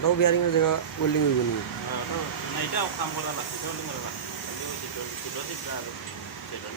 এটাও বিয়ারিংয়ের জায়গা ওয়েল্ডিং হইব নি না এটাও কাম করা লাগছে ওটা ওয়েল্ডিং করা লাগছে ভিতর ভিতর আর সেটা